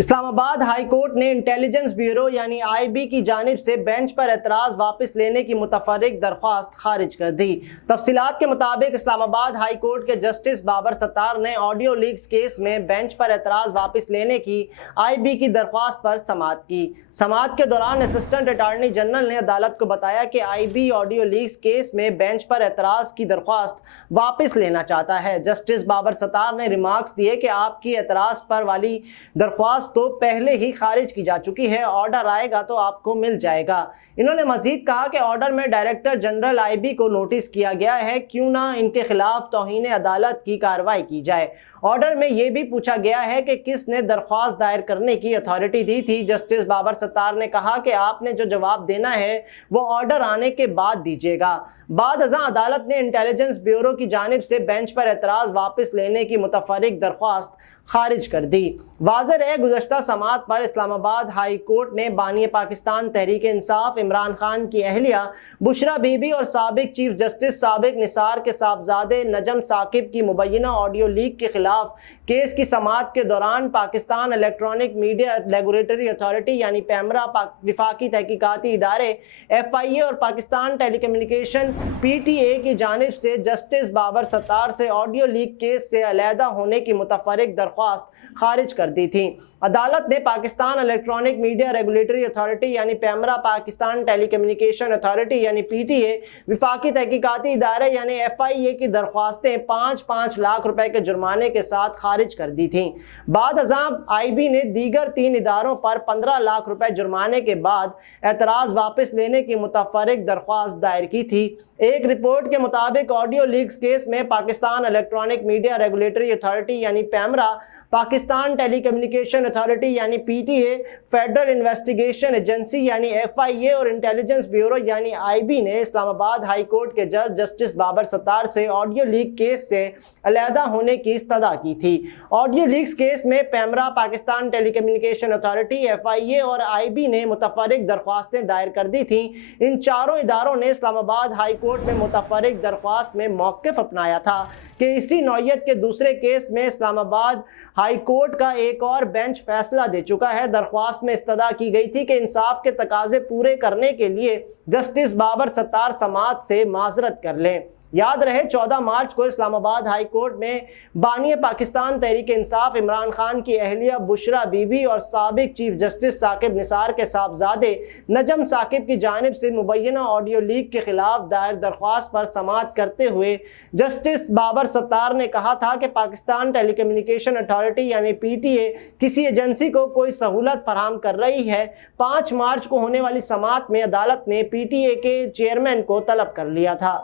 اسلام آباد high court نے intelligence bureau یعنی IB کی جانب سے بینچ پر اعتراض واپس لینے کی متفرق درخواست خارج کر دی۔ تفصیلات کے مطابق اسلام آباد ہائی کورٹ کے جسٹس بابر ستار نے آڈیو لیکس کیس میں بینچ پر اعتراض واپس لینے کی IB کی درخواست پر سماعت کی۔ سماعت کے دوران اسسٹنٹ اٹارنی جنرل نے عدالت کو بتایا کہ IB آڈیو لیکس کیس میں بینچ پر اعتراض کی درخواست واپس لینا چاہتا ہے۔ جسٹس بابر ستار نے ریمارکس دیے کہ آپ کی اعتراض پر والی درخواست تو پہلے ہی خارج کی جا چکی ہے، آرڈر آئے گا تو آپ کو مل جائے گا۔ انہوں نے مزید کہا کہ آرڈر میں ڈائریکٹر جنرل IB کو نوٹس کیا گیا ہے، کیوں نہ ان کے خلاف توہین عدالت کی کارروائی کی جائے۔ آرڈر میں یہ بھی پوچھا گیا ہے کہ کس نے درخواست دائر کرنے کی اتھارٹی دی تھی۔ جسٹس بابر ستار نے کہا کہ آپ نے جو جواب دینا ہے وہ آرڈر آنے کے بعد دیجیے گا۔ بعد ازاں عدالت نے انٹیلیجنس بیورو کی جانب سے بینچ پر اعتراض واپس لینے کی متفرق درخواست خارج کر دی۔ واضح رہے گزشتہ سماعت پر اسلام آباد ہائی کورٹ نے بانی پاکستان تحریک انصاف عمران خان کی اہلیہ بشرا بی بی اور سابق چیف جسٹس سابق نثار کے صاحبزادے نجم ثاقب کی مبینہ آڈیو لیک کے خلاف کیس کی سماعت کے دوران Pakistan electronic media regulatory authority یعنی پیمرا، وفاقی تحقیقاتی ادارے FIA اور پاکستان ٹیلی کمیونیکیشن PTA کی جانب سے جسٹس بابر ستار سے آڈیو لیک کیس سے علیحدہ ہونے کی متفرق درخواست خارج کر دی تھی۔ عدالت نے Pakistan electronic media regulatory authority یعنی پیمرا، پاکستان ٹیلی کمیونیکیشن اتھارٹی یعنی PTA، وفاقی تحقیقاتی ادارے یعنی FIA کی درخواستیں 5 لاکھ روپے کے جرمانے کے ساتھ خارج کر دی تھیں۔ بعد ازاں IB نے دیگر 3 اداروں پر 15 لاکھ روپے جرمانے کے بعد اعتراض واپس لینے کی متفرق درخواست دائر کی تھی۔ ایک رپورٹ کے مطابق آڈیو لیکس کیس میں Pakistan electronic media regulatory authority یعنی پیمرا، پاکستان ٹیلی کمیونیکیشن اتھارٹی یعنی PTA، فیڈرل انویسٹیگیشن ایجنسی یعنی FIA اور انٹیلیجنس بیورو یعنی IB نے اسلام آباد ہائی کورٹ کے جج جسٹس بابر ستار سے آڈیو لیک کیس سے علیحدہ ہونے کی استدعا کی تھی۔ آڈیو لیکس کیس میں پیمرا، پاکستان ٹیلی کمیونیکیشن اتھارٹی، FIA اور IB نے متفرق درخواستیں دائر کر دی تھیں۔ ان چاروں اداروں نے اسلام آباد ہائی کورٹ میں متفرق درخواست میں موقف اپنایا تھا کہ اسی نوعیت کے دوسرے کیس میں اسلام آباد ہائی کورٹ کا ایک اور بینچ فیصلہ دے چکا ہے۔ درخواست میں استدعا کی گئی تھی کہ انصاف کے تقاضے پورے کرنے کے لیے جسٹس بابر ستار سماعت سے معذرت کر لیں۔ یاد رہے 14 مارچ کو اسلام آباد ہائی کورٹ میں بانی پاکستان تحریک انصاف عمران خان کی اہلیہ بشرا بی بی اور سابق چیف جسٹس ثاقب نثار کے صاحبزادے نجم ثاقب کی جانب سے مبینہ آڈیو لیک کے خلاف دائر درخواست پر سماعت کرتے ہوئے جسٹس بابر ستار نے کہا تھا کہ پاکستان ٹیلی کمیونیکیشن اتھارٹی یعنی PTA کسی ایجنسی کو کوئی سہولت فراہم کر رہی ہے۔ 5 مارچ کو ہونے والی سماعت میں عدالت نے PTA کے چیئرمین کو طلب کر لیا تھا۔